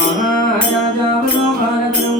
മഹാരാജാവ് ഭാരതം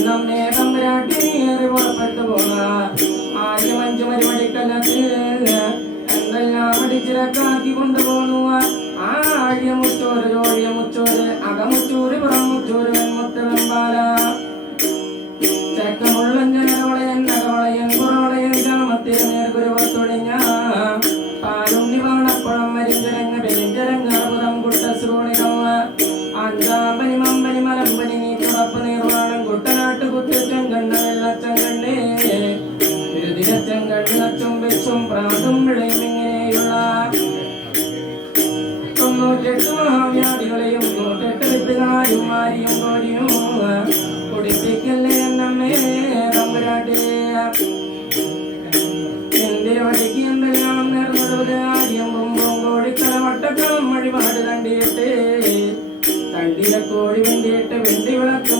എന്നും നേരം രാട്ടിയേറി പുറപ്പെട്ടു പോന്ന ആദ്യം അഞ്ചു മരുമടിക്കല്ലത്തിൽ എന്തെല്ലാം അടിച്ചിറക്കാക്കി കൊണ്ടുപോന്നു ആഴിയ മുച്ചോര് ജോഴിയ മുച്ചോര് അകമുച്ചൂര് പുറമുച്ചൂര് വെൺമുത്തവെമ്പാല ചക്കമുള്ളൻ പ്രാതും വിളയും ഇങ്ങനെയുള്ള തൊണ്ണൂറ്റെട്ട് മഹാവ്യാധികളെയും നൂറ്റെട്ട് വിത്തുകാരും മാരിയും കോടിയും കുടിപ്പിക്കല്ലേ നമ്മേ തമ്പുരാട്ടേ. എന്റെ വഴിക്ക് എന്തെല്ലാം നേർന്നത് ആര്യം കുമ്പും കോഴിക്കല വട്ടക്കളം വഴിപാട് തണ്ടിയിട്ട് തണ്ടിയ കോഴി വെണ്ടിയിട്ട് വെണ്ടി വിളക്ക്.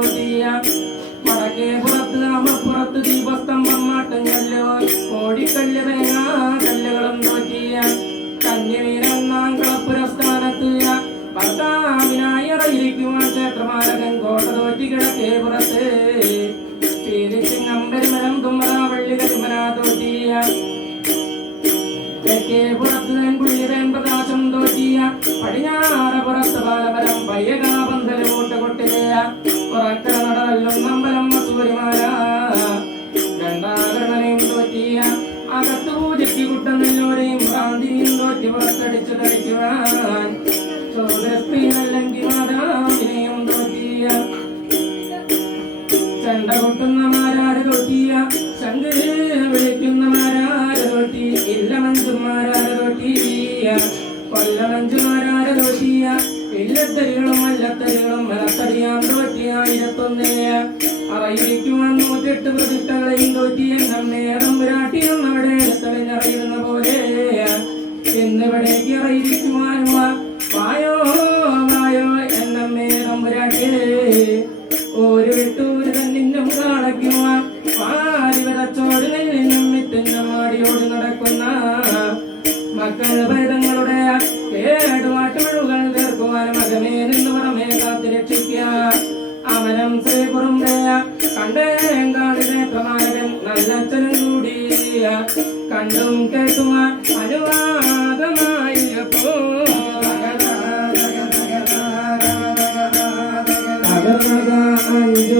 കാട്ടകം തോട്ടിയ വടക്കേ പുറത്ത് നാമപ്പുറത്ത് ദീപസ്തംഭം മാട്ടം കല്ലോ കോടിക്കല്ല് തേങ്ങ കല്ലുകളും തോറ്റിയ കന്യമീനൊന്നാം കളപ്പുരസ്ഥാനത്ത് ഭർത്താവിനായി ഇറയിരിക്കുവാൻ ക്ഷേത്രമാലകൻ കോട്ട തോറ്റി കിഴക്കേ പുറത്ത്. ചീരിച്ചിങ്ങമ്പരിമരം തുമ്മറാവള്ളി കരിമന തോറ്റിയ. തെക്കേ പുറത്ത് പുള്ളിതൻ പ്രകാശം തോറ്റിയ. പടിഞ്ഞാറ പുറത്ത് ബാലമരം പയ്യകാപന്തൽ കൂട്ടുകൊട്ടിലെയ പുറക്കര നടവല്ലും നമ്പലം മസൂരിമാല രണ്ടാകരണനെയും തോറ്റിയ അകത്തു പൂജയ്ക്ക് കുട്ടനെല്ലോരെയും ഭ്രാന്തിയും തോറ്റി പുറത്തടിച്ചു കഴിക്കുവാൻ സോദരസ്ത്രീനല്ലെങ്കിൽ മാതാവിനെയും തോറ്റിയ ചണ്ട കൊട്ടുന്നമാരാര് തോറ്റിയ ശങ്ക് വിളിക്കുന്നമാരാര് തോറ്റി ഇല്ല മഞ്ചുമാരാര് തോറ്റിയ ആയിരത്തൊന്നേ അറിയിരിക്കുവാൻ നൂറ്റെട്ട് പ്രതിഷ്ഠകളെയും തോറ്റിയ നേരം പുരാട്ടിയും അവിടെ തെളിഞ്ഞറിയുന്ന പോലെ. എന്നിവിടേക്ക് അറിയിരിക്കുവാനുള്ള നല്ലച്ഛനും കൂടിയ കണ്ടും കേട്ടും അനുവാദമായപ്പോ അഞ്ചു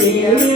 Maria.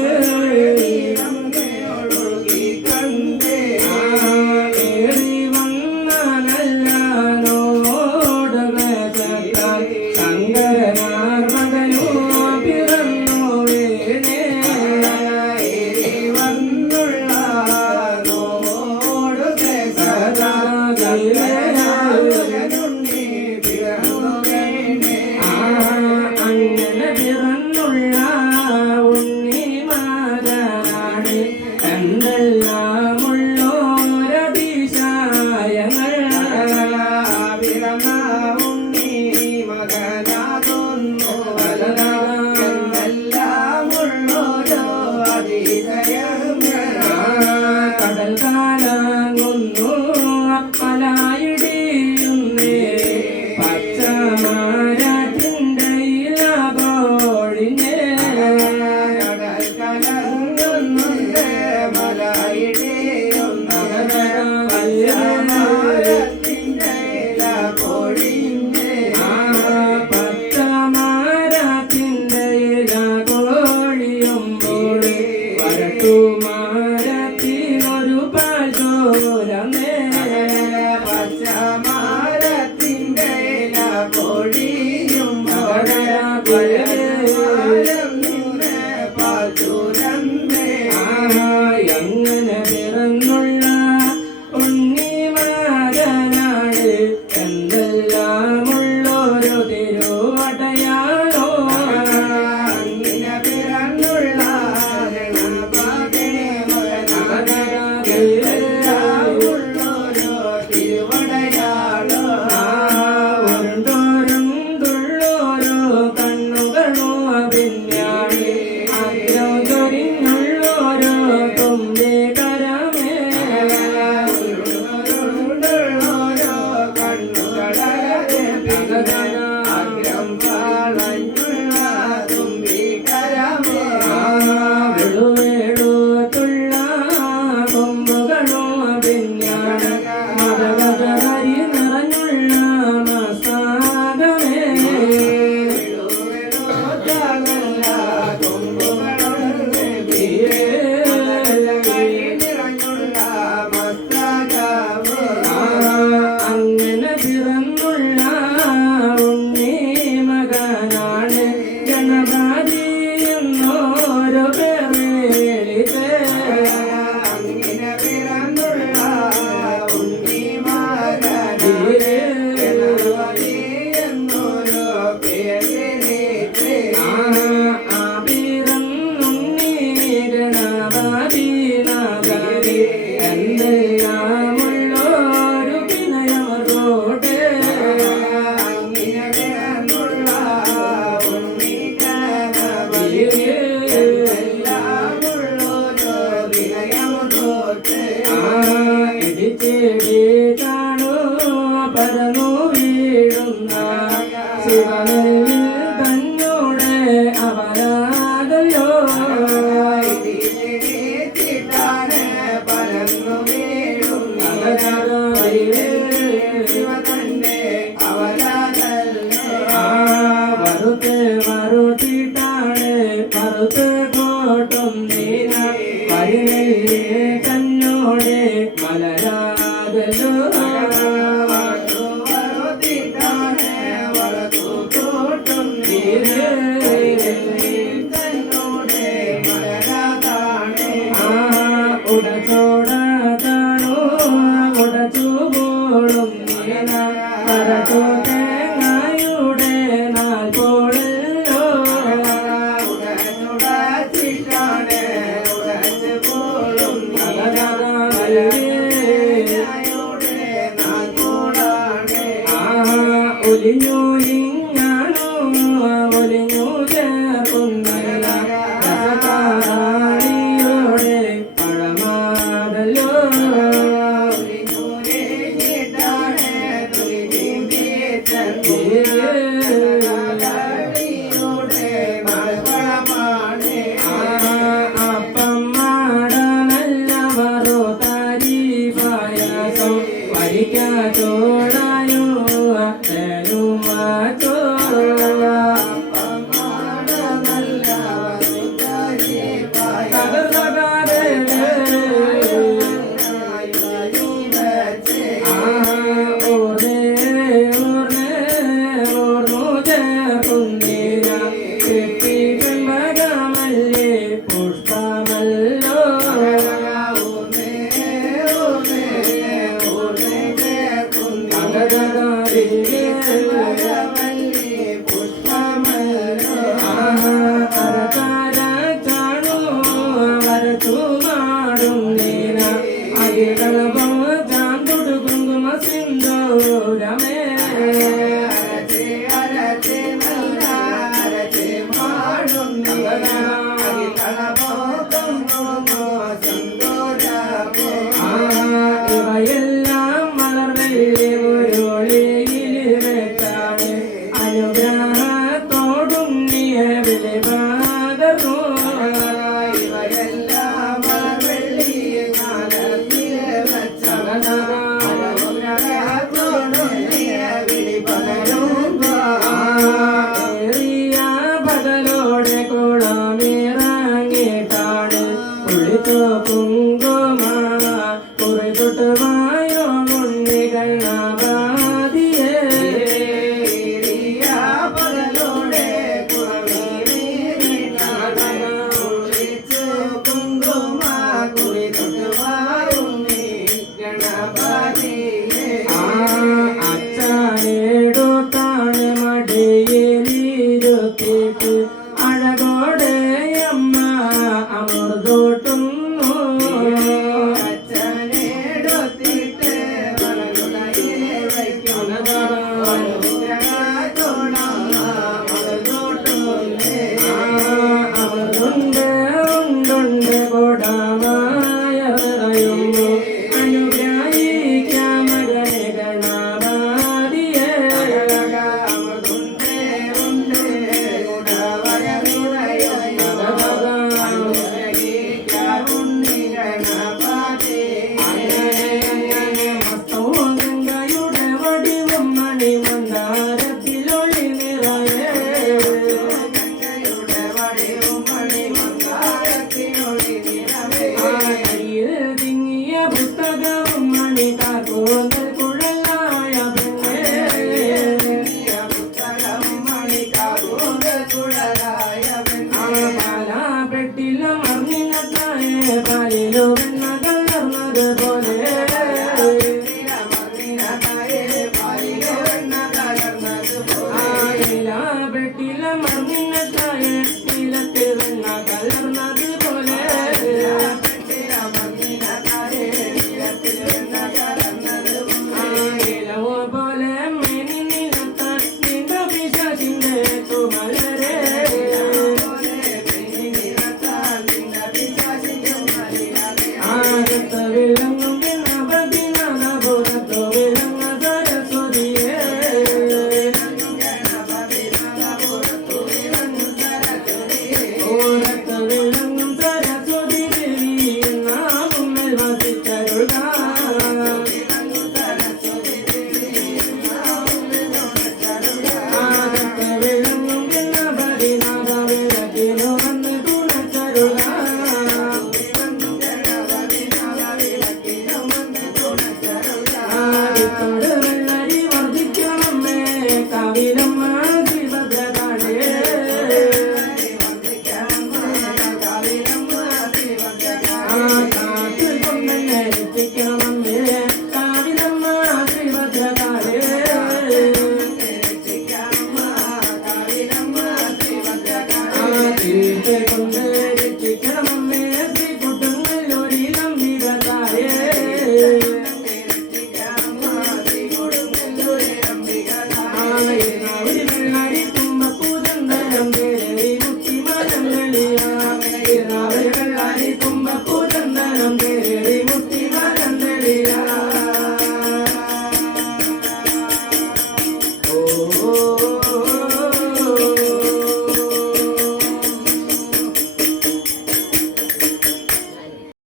சீட்டை கொண்டு